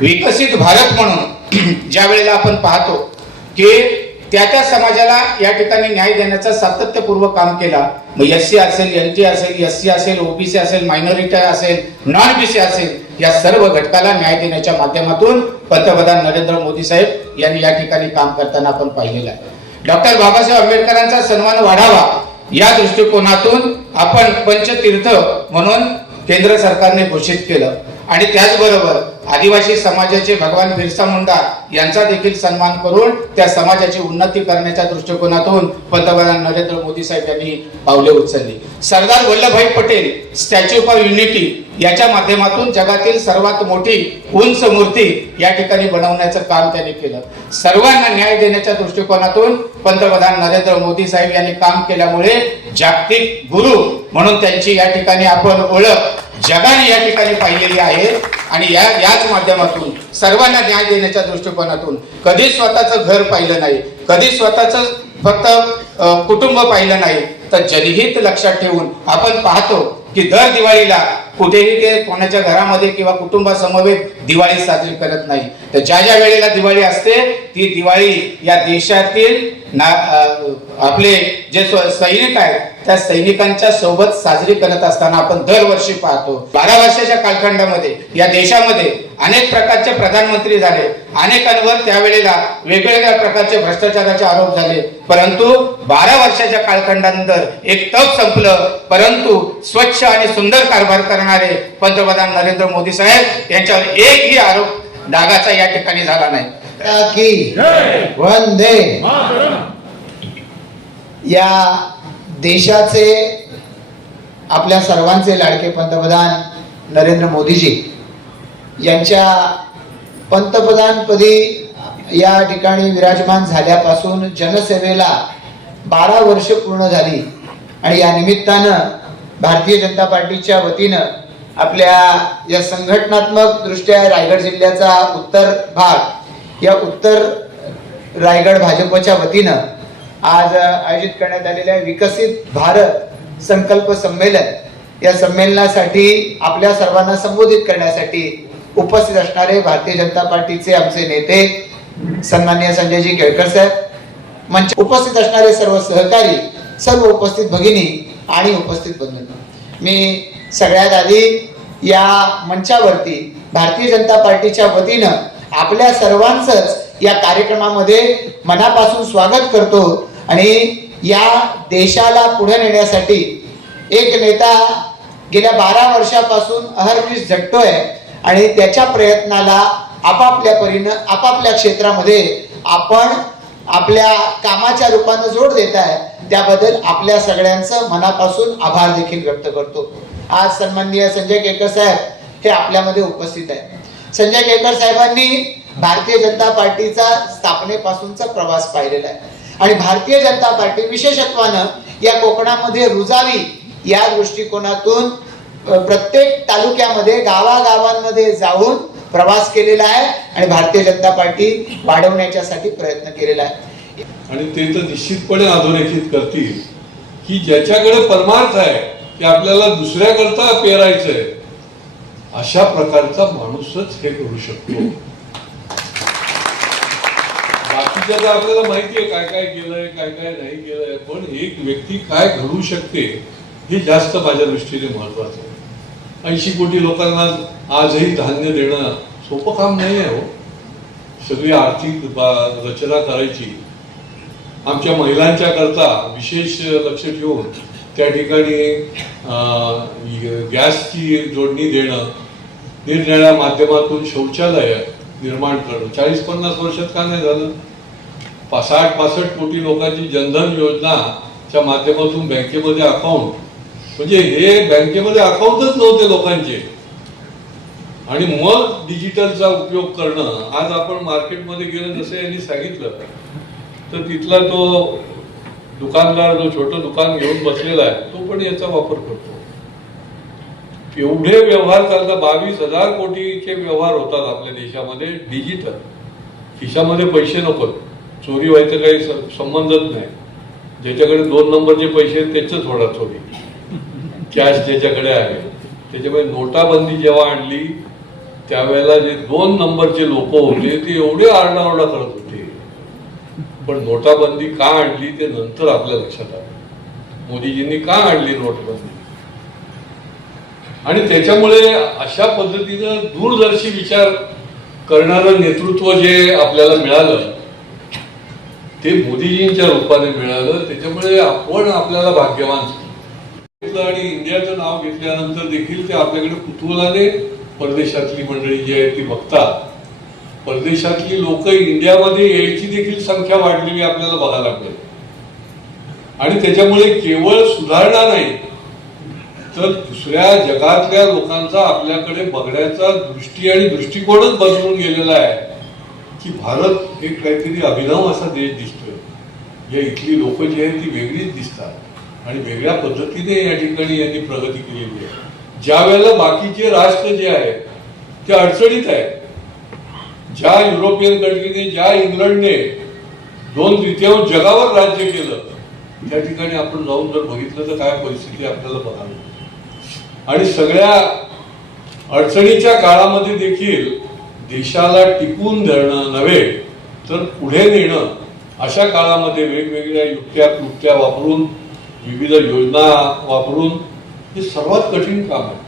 विकसित भारत म्हणून ज्या वेळेला आपण पाहतो की त्या समाजाला या ठिकाणी न्याय देण्याचा सातत्यपूर्व काम केला, मग SC असेल, NT असेल, SC असेल, OBC असेल, मायनॉरिटी असेल, नॉन BC असेल, या सर्व घटकाला न्याय देण्याच्या माध्यमातून पंतप्रधान नरेंद्र मोदी साहेब यांनी या ठिकाणी काम करताना आपण पाहिलेलं आहे. डॉक्टर बाबासाहेब आंबेडकरांचा सन्मान वाढावा या दृष्टिकोनातून आपण पंचतीर्थ म्हणून केंद्र सरकारने घोषित केलं आणि त्याचबरोबर आदिवासी समाजाचे भगवान बिरसा मुंडा यांचा देखील सन्मान करून त्या समाजाची उन्नती करण्याच्या दृष्टिकोनातून पंतप्रधान नरेंद्र मोदी साहेब यांनी पावले उचलली. Sardar Vallabhbhai Patel Statue of Unity याच्या माध्यमातून जगातील सर्वात मोठी उंच मूर्ती या ठिकाणी बनवण्याचं काम त्यांनी केलं. सर्वांना न्याय देण्याच्या दृष्टिकोनातून पंतप्रधान नरेंद्र मोदी साहेब यांनी काम केल्यामुळे जागतिक गुरु म्हणून त्यांची या ठिकाणी आपण ओळख जगाने या ठिकाणी पाहिलेली आहे आणि याच माध्यमातून सर्वांना न्याय देण्याच्या दृष्टिकोनातून कधी स्वतःचं घर पाहिलं नाही, कधी स्वतःचं फक्त कुटुंब पाहिलं नाही, तर जनहित लक्षात ठेवून आपण पाहतो की दर दिवाळीला कुठेही ते कोणाच्या घरामध्ये किंवा कुटुंबासमवेत दिवाळी साजरी करत नाही. तर ज्या ज्या वेळेला दिवाळी असते ती दिवाळी या देशातील आपले जे सैनिक आहेत त्या सैनिकांच्या सोबत साजरी करत असताना आपण दरवर्षी पाहतो. 12 वर्षाच्या कालखंडामध्ये या देशामध्ये अनेक प्रकारचे प्रधानमंत्री झाले, अनेकांवर त्यावेळेला वेगवेगळ्या प्रकारचे भ्रष्टाचाराचे आरोप झाले, परंतु 12 वर्षाच्या कालखंडानंतर एक तप संपलं. परंतु स्वच्छ आणि सुंदर कारभार करणारे पंतप्रधान नरेंद्र मोदी साहेब यांच्यावर एकही आरोप डागाचा या ठिकाणी झाला नाही. वंदे या देशाचे आपल्या सर्वांचे लाडके पंतप्रधान नरेंद्र मोदीजी यांच्या पंतप्रधानपदी या ठिकाणी विराजमान झाल्यापासून जनसेवेला 12 वर्ष पूर्ण झाली आणि या निमित्तानं भारतीय जनता पार्टीच्या वतीनं आपल्या या संघटनात्मक दृष्ट्या रायगड जिल्ह्याचा उत्तर भाग या उत्तर रायगड भाजपच्या वतीनं आज आयोजित करण्यात आलेल्या विकसित भारत संकल्प संमेलन या संमेलनासाठी आपल्या सर्वांना संबोधित करण्यासाठी उपस्थित असणारे भारतीय जनता पार्टीचे आमचे नेते सन्माननीय संजयजी केळकर साहेब, मंच उपस्थित असणारे सर्व सहकारी, सर्व उपस्थित भगिनी आणि उपस्थित बंधू, मी सगळ्यात आधी या मंचावरती भारतीय जनता पार्टीच्या वतीनं आपल्या सर्वांचंच या कार्यक्रमामध्ये मनापासून स्वागत करतो आणि या देशाला पुढे नेण्यासाठी एक नेता गेल्या 12 वर्षापासून अहर्निश झटतोय आणि त्याच्या प्रयत्नाला आपापल्या परीनं आपापल्या क्षेत्रामध्ये आपण आपल्या कामाच्या रूपानं जोड देत आहे, त्याबद्दल आपल्या सगळ्यांचं मनापासून आभार देखील व्यक्त करतो. आज सन्माननीय संजय केळकर साहेब हे आपल्यामध्ये उपस्थित आहे. संजय केळकर साहेबांनी भारतीय जनता पार्टीचा स्थापनेपासूनचा प्रवास पाहिलेला आहे आणि भारतीय जनता पार्टी विशेषत्वानं या कोकणामध्ये रुजावी या दृष्टिकोनातून प्रत्येक तालुक्यामध्ये गावागावांमध्ये जाऊन प्रवास केलेला आहे आणि भारतीय जनता पार्टी वाढवण्याच्यासाठी प्रयत्न केलेला आहे. आणि ते तर निश्चितपणे अधोरेखित करतील की ज्याच्याकडे परमार्थ आहे ते आपल्याला दुसऱ्याकरता पेरायचंय, अशा प्रकारचा माणूसच हे करू शकतो. बाकीच्या तर आपल्याला माहिती आहे काय काय केलंय काय काय नाही केलंय, पण एक व्यक्ती काय घडू शकते हे जास्त माझ्या दृष्टीने महत्वाचं आहे. 80 कोटी लोकांना आजही धान्य देणं सोपं काम नाही आहे हो. सगळी आर्थिक रचना करायची, आमच्या महिलांच्या करता विशेष लक्ष ठेवून त्या ठिकाणी गॅसची जोडणी देणं, निरनिराळ्या माध्यमातून शौचालय निर्माण करणं 40-50 वर्षात का नाही झालं. 60-65 कोटी लोकांची जनधन योजनाच्या माध्यमातून बँकेमध्ये अकाउंट, म्हणजे हे बँकेमध्ये अकाउंटच नव्हते लोकांचे आणि मग डिजिटलचा उपयोग करणं. आज आपण मार्केटमध्ये गेलं जसं यांनी सांगितलं तर तिथला तो दुकानदार जो छोटं दुकान घेऊन बसलेला आहे तो पण याचा वापर करतो. एवढे व्यवहार चालतात, 22,000 कोटीचे व्यवहार होतात आपल्या देशामध्ये डिजिटल. खिशामध्ये पैसे नकोत, चोरी व्हायचं काही संबंधच नाही. ज्याच्याकडे 2 नंबरचे पैसे त्याच थोडा चोरी, कॅश ज्याच्याकडे आहे. त्याच्यामुळे नोटाबंदी जेव्हा आणली त्यावेळेला जे 2 नंबरचे लोक होते ते एवढे आरडाओरडा करत होते, पण नोटाबंदी का आणली ते नंतर आपल्या लक्षात आलं. मोदीजींनी का आणली नोटबंदी, आणि त्याच्यामुळे अशा पद्धतीनं दूरदर्शी विचार करणारं नेतृत्व जे आपल्याला मिळालं ते मोदीजींच्या रूपाने मिळालं. त्याच्यामुळे आपण आपल्याला भाग्यवान समजू. आणि इंडियाचं नाव घेतल्यानंतर देखील ते आपल्याकडे कुतूहलाने परदेशातली मंडळी जी आहे ती बघतात. परदेशातली लोक इंडियामध्ये यायची देखील संख्या वाढलेली आपल्याला बघायला मिळेल. आणि त्याच्यामुळे केवळ सुधारणा नाही तर दुसऱ्या जगातल्या लोकांचा आपल्याकडे बघण्याचा दृष्टी आणि दृष्टिकोनच बदलून गेलेला आहे की भारत एक काहीतरी अभिनव असा देश दिसतोय. या इथली लोक जी आहेत ती वेगळीच दिसतात आणि वेगळ्या पद्धतीने या ठिकाणी यांनी प्रगती केलेली आहे. ज्या वेळेला बाकीचे राष्ट्र जे आहेत ते अडचणीत आहेत, ज्या युरोपियन कंट्रीने, ज्या इंग्लंडने 2/3 जगावर राज्य केलं, त्या ठिकाणी आपण जाऊन जर बघितलं तर काय परिस्थिती आपल्याला बघायला मिळते. आणि सगळ्या अडचणीच्या काळामध्ये देखील देशाला टिकून धरणं नव्हे तर पुढे नेणं, अशा काळामध्ये वेगवेगळ्या युक्त्या क्लुप्त्या वापरून, विविध योजना वापरून, हे सर्वात कठीण काम आहे.